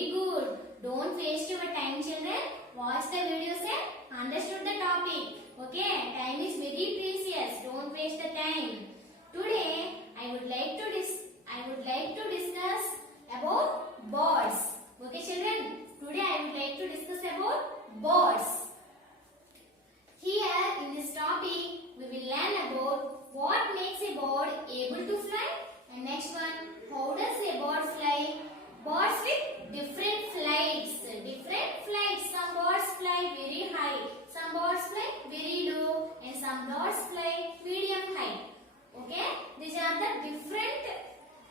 Very good. Don't waste your time, children. Watch the videos and understood the topic. Okay, time is very precious. Don't waste the time. Today, I would like to discuss about birds. Okay, children. Today, I would like to discuss about birds. Here, in this topic, we will learn about what makes a bird able to fly. And next one, how does a bird fly? Birds with different flights. Some birds fly very high, some birds fly very low, and some birds fly medium high. Okay, these are the different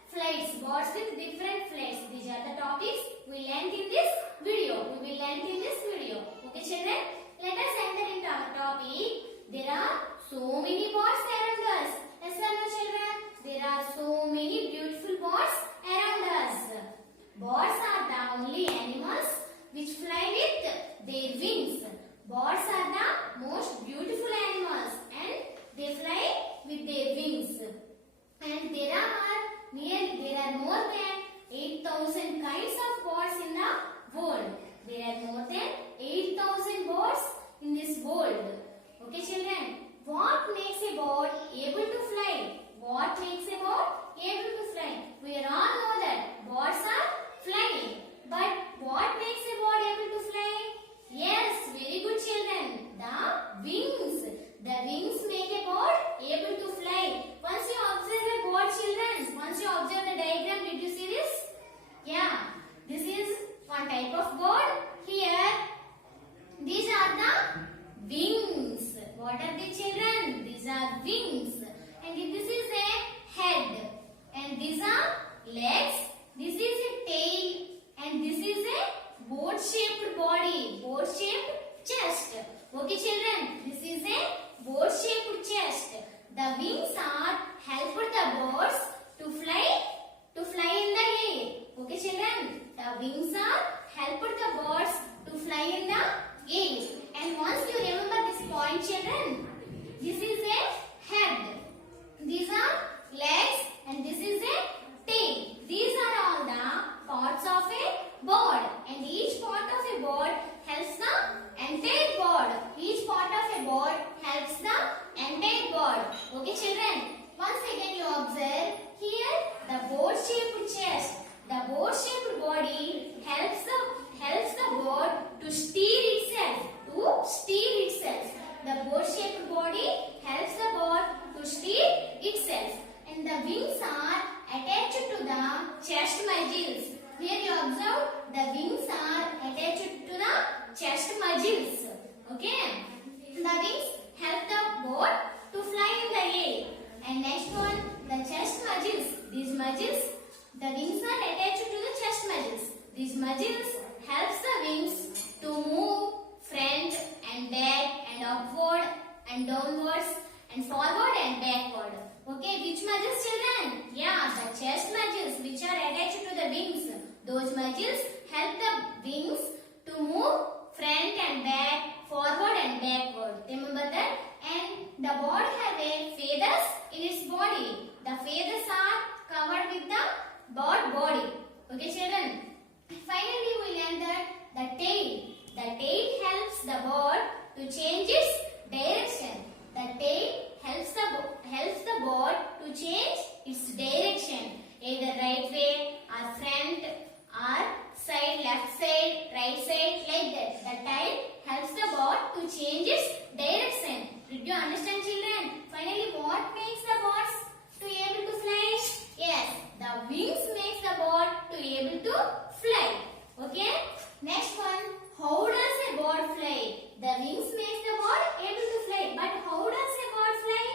flights. Birds with different flights. These are the topics we learned in this video. Okay, children, let us enter into our topic. There are so many birds around us. Yes or no, children? There are so many beautiful birds around us. Birds are the only animals which fly with their wings. Birds are the most beautiful animals and they fly with their wings. And there are more than 8,000 kinds of birds in the world. There are more than 8,000 birds in this world. Okay, children, what makes a bird able to fly? What makes a bird able to fly? We all know that birds are flying. But what makes a bird able to fly? Yes, very good, children. The wings. The wings make a bird able to fly. Once you observe a bird, children, once you observe the diagram, did you see this? Yeah, this is one type of bird. Here, these are the wings. What are they, children? These are wings. And this is a head. And these are legs. This is a tail. And this is a boat-shaped body. Boat-shaped chest. Okay, children. This is a boat-shaped chest. The wings are help the birds to fly in the air. Okay, children. The wings are help the birds to fly in the air. And once you remember this point, children, this is a head. These are legs and this is a tail. These are all the parts of a bird. And each part of a bird helps the entire bird. Each part of a bird helps the entire bird. Okay, children. Once again you observe here the boat-shaped chest. The boat-shaped body helps the bird to steer itself. The boat-shaped body helps the bird to steer itself. And the wings are attached to the chest muscles. Here you observe the wings are attached to the chest muscles. Okay. The wings help the bird to fly in the air. And next one, the chest muscles. These muscles, the wings are attached to the chest muscles. These muscles helps the wings to move front and back and upward and downwards and forward and backward. Okay, which muscles, children? Yeah, the chest muscles which are attached to the wings. Those muscles help the wings to move front and back, forward and backward. Remember that? And the bird have a feathers in its body. The feathers are covered with the bird body. Okay, children. Finally, we learn that the tail. The tail helps the bird to change its direction. The tail helps the bird to change its direction, either right way or front or side, left side, right side, like that. The tail helps the bird to change its direction. Did you understand, children? Finally, what makes the birds to able to fly? Yes, the wings makes the bird to able to fly. Okay. Next one, how does a bird fly? The wings makes the bird able to fly. But how does a bird fly?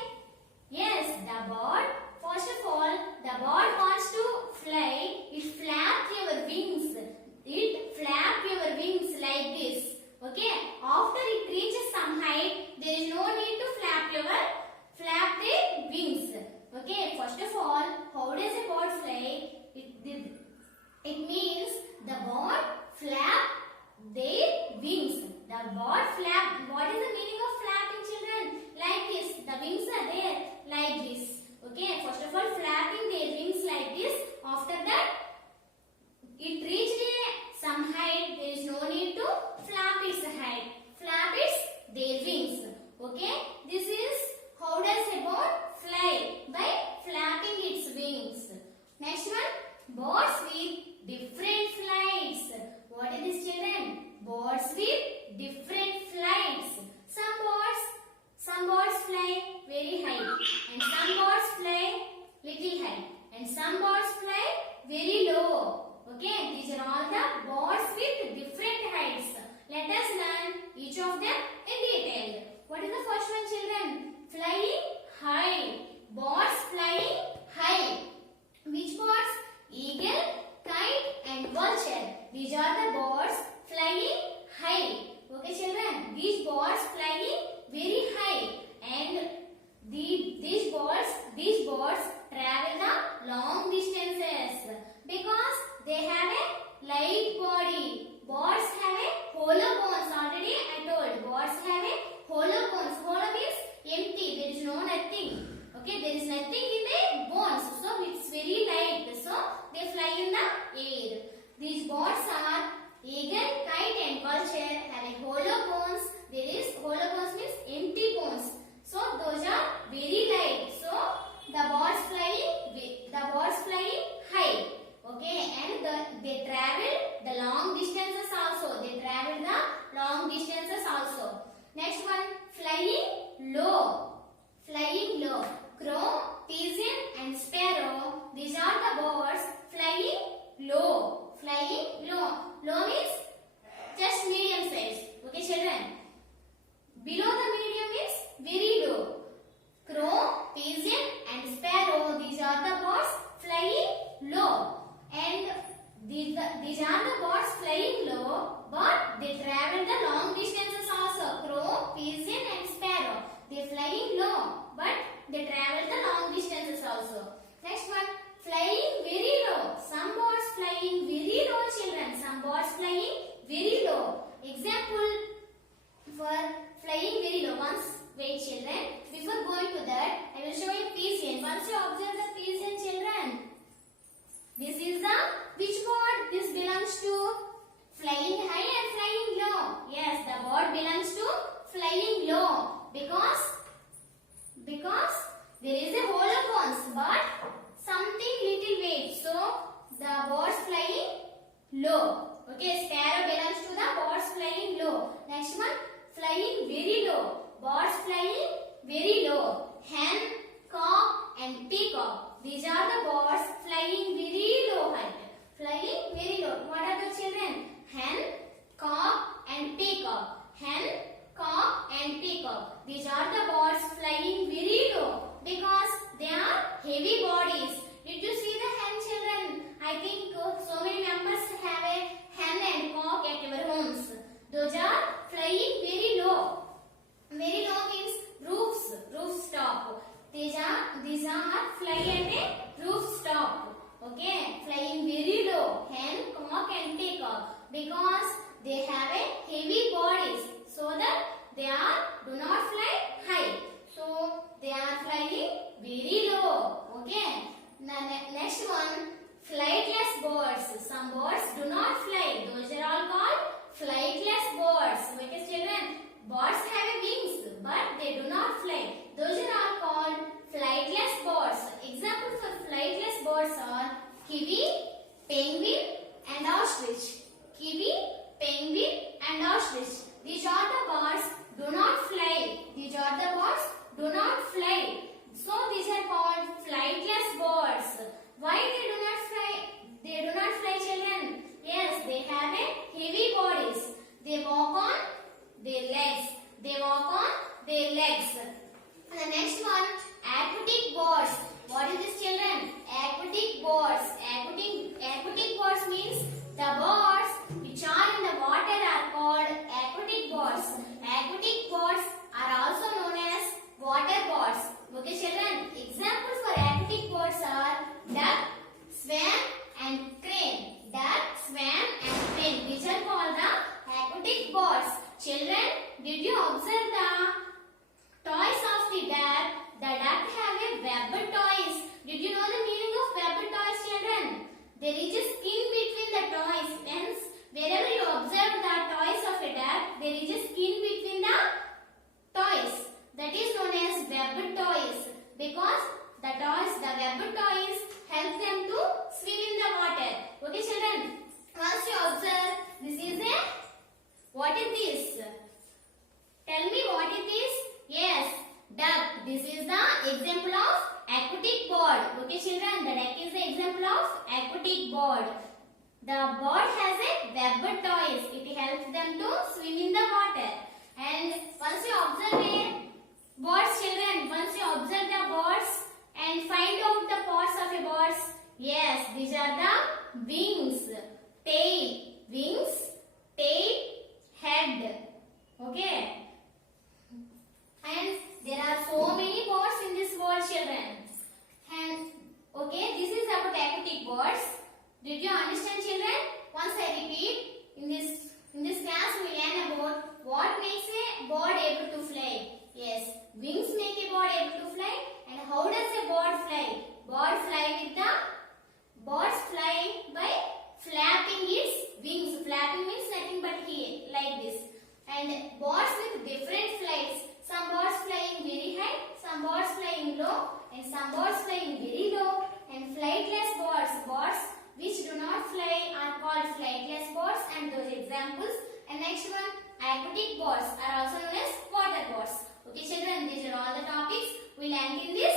Yes, the bird, first of all, the bird wants to fly. It flaps your wings. It flaps your wings like this. Okay. After it reaches some height, there is no need to flap the wings. Okay. First of all, how does a bird fly? It means the bird flap their wings. The bird flap. What is the meaning of flapping, children? Like this. The wings are there like this. Okay. First of all, flapping their wings like this. After that, it reached some its height. Flap its their wings. Okay, this is how does a bird fly? By flapping its wings. Next one, birds with different flights. What is this, children? Birds with different flights. Some birds fly very high, and some birds fly little high, and some birds fly very low. Okay, these are all the birds with different heights. Let us learn each of them in detail. What is the first one, children? Flying high. Birds flying high. Which birds? Eagle, kite and vulture. These are the birds flying high. Okay, children, these birds flying very high, and these birds travel the long distances because they have a light body. Birds have a hollow bones. Already I told, birds have a hollow bones. Hollow means empty. There is no nothing. Okay, there is nothing in the bones, so it's very light. So they fly in the air. These birds are eagle, kite and vulture have a hollow bones. There is hollow bones means empty bones. So those are very light. So the birds flying high. Okay, and they travel the long distances also. They travel the long distances also. Next one, flying low. Flying low. Crow, pigeon and sparrow. These are the birds flying low. Flying low. Low means just medium size. Okay, children. Below the medium is very low. Crow, pigeon and sparrow. These are the birds flying low. And these are the birds flying low, but they travel the long distances also. Crow, pigeon and sparrow. They flying low, but they travel the long distances also. Next one, flying very low. Some birds flying very low, children. Some birds flying very low. Example for flying very low. Once, wait, children. Before going to that, I will show you pigeon. Once you observe the pigeon, children. This is the which bird? This belongs to flying high and flying low. Yes, the bird belongs to flying low because there is a hollow bones, but something little weight. So the birds flying low. Okay, sparrow belongs to the birds flying low. Next one, flying very low. Birds flying very low. Hen, cock and peacock. These are the birds flying very low height. Flying very low. What are the children? Hen, cock and peacock. Hen, cock and peacock. These are the birds flying very low because they are heavy bodies. Did you see the hen, children? I think so many members have a hen and cock at your homes. Those are flying very low. Very low means rooftop. These are fly at a rooftop. Okay, flying very low. Hen, cock and peacock because they have a heavy bodies, so that they do not fly high. So they are flying very low. Okay. Next one, flightless birds. Some birds do not fly. Those are all called flightless birds. Okay, children. Birds have wings, but they do not fly. Those are all called flightless birds. Examples for flightless birds are kiwi, penguin and ostrich. Kiwi, penguin and ostrich. These are the birds do not fly. These are the birds do not fly. So these are called flightless birds. Why they do not fly? They do not fly, children. Yes, they have a and birds with different flights. Some birds flying very high, some birds flying low, and some birds flying very low. And flightless birds, birds which do not fly are called flightless birds, and those examples. And next one, aquatic birds are also known as water birds. Okay children, these are all the topics we learned in this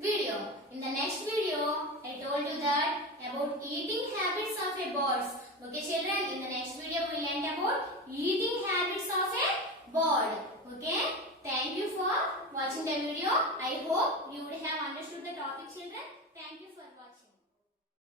video. In the next video, I told you that about eating habits of a bird. Okay children, in the next video we learned about eating habits of a bird. Okay, thank you for watching the video. I hope you would have understood the topic children. Thank you for watching.